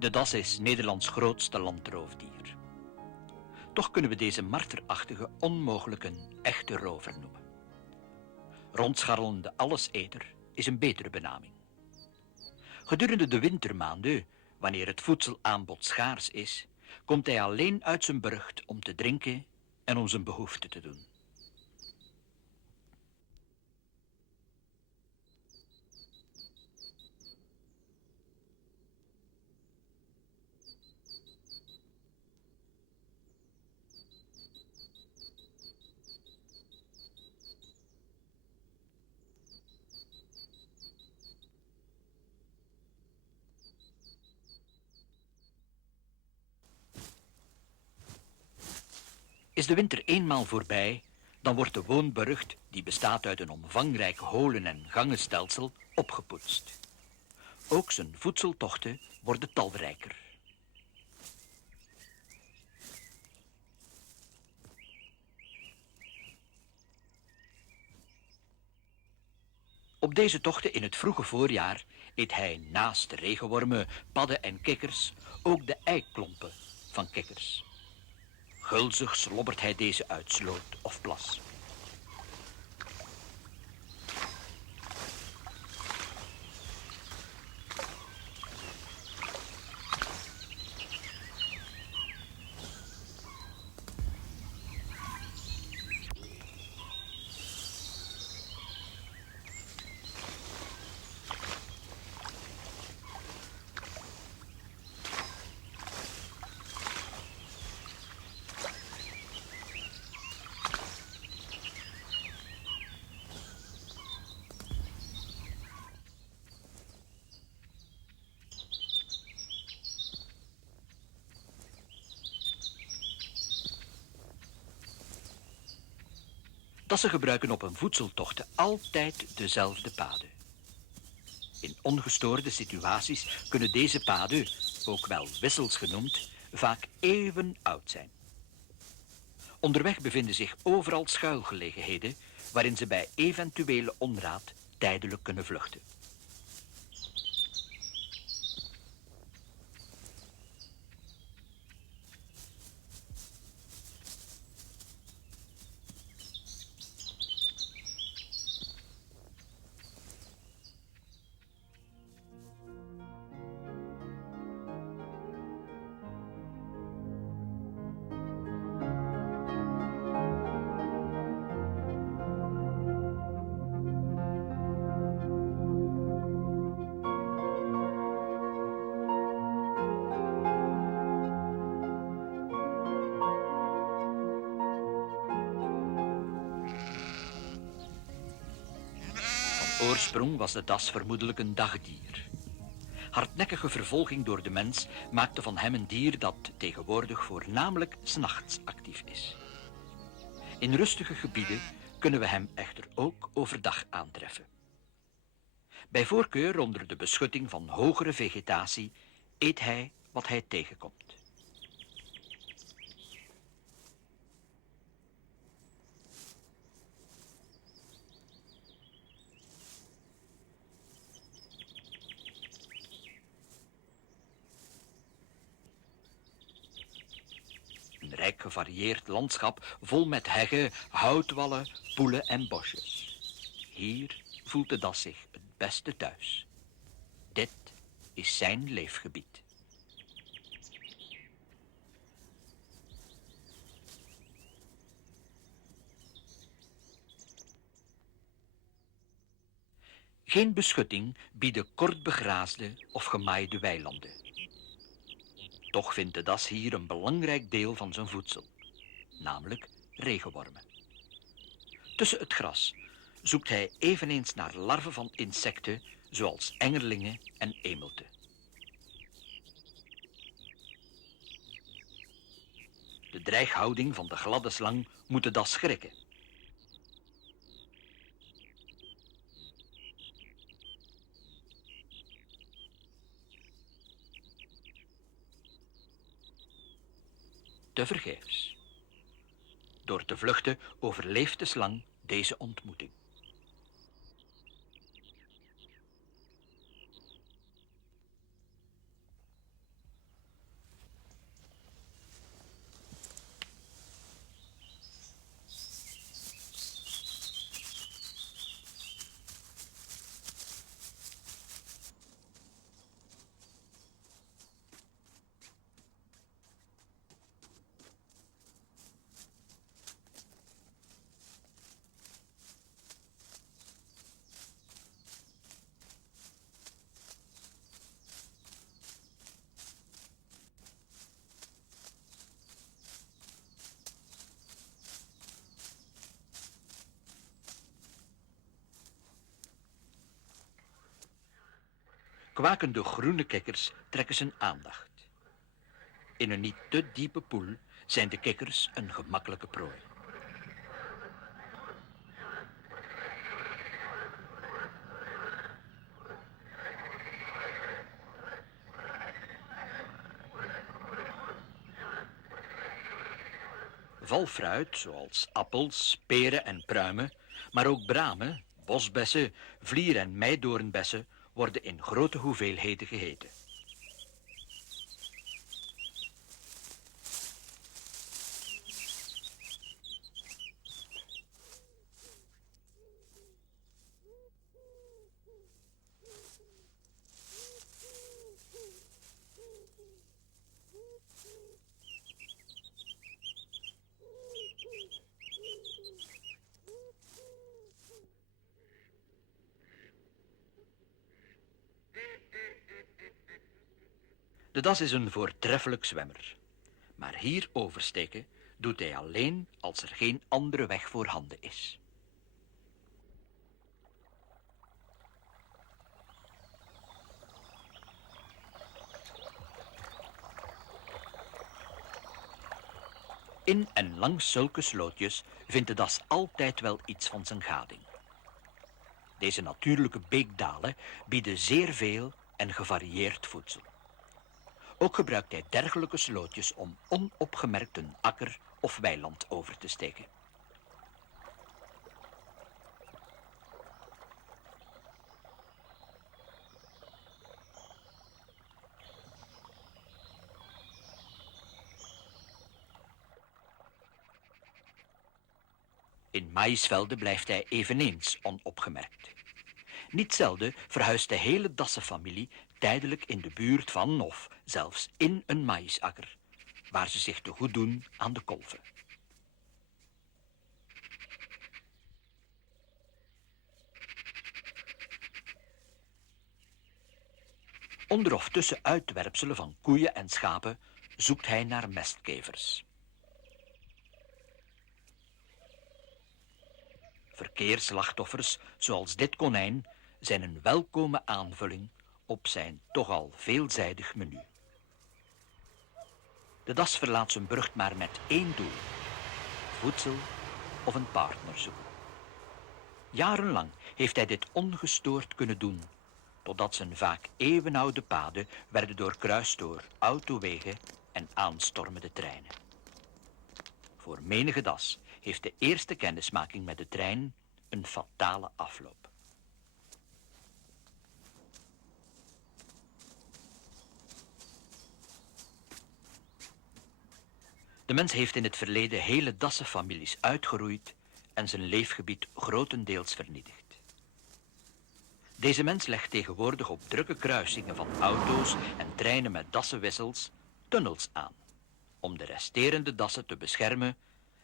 De das is Nederlands grootste landroofdier. Toch kunnen we deze marterachtige onmogelijk een echte rover noemen. Rondscharrelende alleseter is een betere benaming. Gedurende de wintermaanden, wanneer het voedselaanbod schaars is, komt hij alleen uit zijn burcht om te drinken en om zijn behoeften te doen. Is de winter eenmaal voorbij, dan wordt de woonburcht, die bestaat uit een omvangrijk holen- en gangenstelsel, opgepoetst. Ook zijn voedseltochten worden talrijker. Op deze tochten in het vroege voorjaar eet hij naast regenwormen, padden en kikkers ook de eiklompen van kikkers. Gulzig slobbert hij deze uit sloot of plas. Dassen gebruiken op hun voedseltochten altijd dezelfde paden. In ongestoorde situaties kunnen deze paden, ook wel wissels genoemd, vaak eeuwen oud zijn. Onderweg bevinden zich overal schuilgelegenheden waarin ze bij eventuele onraad tijdelijk kunnen vluchten. Van oorsprong was de das vermoedelijk een dagdier. Hardnekkige vervolging door de mens maakte van hem een dier dat tegenwoordig voornamelijk 's nachts actief is. In rustige gebieden kunnen we hem echter ook overdag aantreffen. Bij voorkeur onder de beschutting van hogere vegetatie eet hij wat hij tegenkomt. Een rijk gevarieerd landschap vol met heggen, houtwallen, poelen en bosjes. Hier voelt de das zich het beste thuis. Dit is zijn leefgebied. Geen beschutting bieden kort begraasde of gemaaide weilanden. Toch vindt de das hier een belangrijk deel van zijn voedsel, namelijk regenwormen. Tussen het gras zoekt hij eveneens naar larven van insecten, zoals engerlingen en emelten. De dreighouding van de gladde slang moet de das schrikken. Tevergeefs. Door te vluchten overleeft de slang deze ontmoeting. kwakende groene kikkers trekken zijn aandacht. In een niet te diepe poel zijn de kikkers een gemakkelijke prooi. Valfruit, zoals appels, peren en pruimen, maar ook bramen, bosbessen, vlier- en meidoornbessen worden in grote hoeveelheden gegeten. De das is een voortreffelijk zwemmer. Maar hier oversteken doet hij alleen als er geen andere weg voorhanden is. In en langs zulke slootjes vindt de das altijd wel iets van zijn gading. Deze natuurlijke beekdalen bieden zeer veel en gevarieerd voedsel. Ook gebruikt hij dergelijke slootjes om onopgemerkt een akker of weiland over te steken. In maïsvelden blijft hij eveneens onopgemerkt. Niet zelden verhuist de hele dassenfamilie tijdelijk in de buurt van of zelfs in een maïsakker, waar ze zich te goed doen aan de kolven. Onder of tussen uitwerpselen van koeien en schapen zoekt hij naar mestkevers. Verkeersslachtoffers zoals dit konijn zijn een welkome aanvulling op zijn toch al veelzijdig menu. De das verlaat zijn burcht maar met één doel: voedsel of een partner zoeken. Jarenlang heeft hij dit ongestoord kunnen doen, totdat zijn vaak eeuwenoude paden werden doorkruist door autowegen en aanstormende treinen. Voor menige das heeft de eerste kennismaking met de trein een fatale afloop. De mens heeft in het verleden hele dassenfamilies uitgeroeid en zijn leefgebied grotendeels vernietigd. Deze mens legt tegenwoordig op drukke kruisingen van auto's en treinen met dassenwissels tunnels aan, om de resterende dassen te beschermen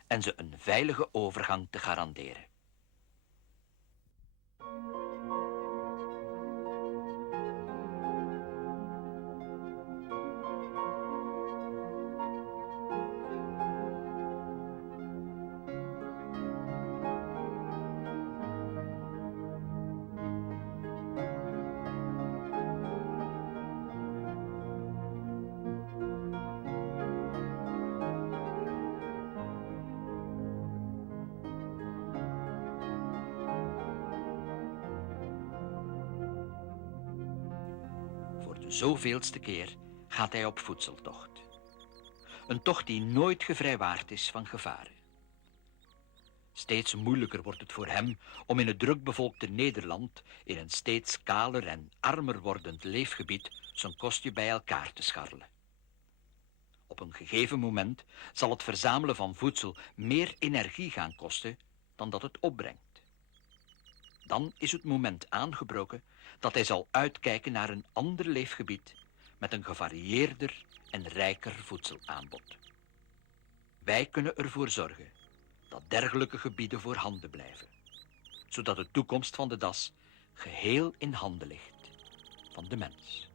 en ze een veilige overgang te garanderen. Voor de zoveelste keer gaat hij op voedseltocht. Een tocht die nooit gevrijwaard is van gevaren. Steeds moeilijker wordt het voor hem om in het drukbevolkte Nederland, in een steeds kaler en armer wordend leefgebied, zijn kostje bij elkaar te scharrelen. Op een gegeven moment zal het verzamelen van voedsel meer energie gaan kosten dan dat het opbrengt. Dan is het moment aangebroken dat hij zal uitkijken naar een ander leefgebied met een gevarieerder en rijker voedselaanbod. Wij kunnen ervoor zorgen dat dergelijke gebieden voorhanden blijven, zodat de toekomst van de das geheel in handen ligt van de mens.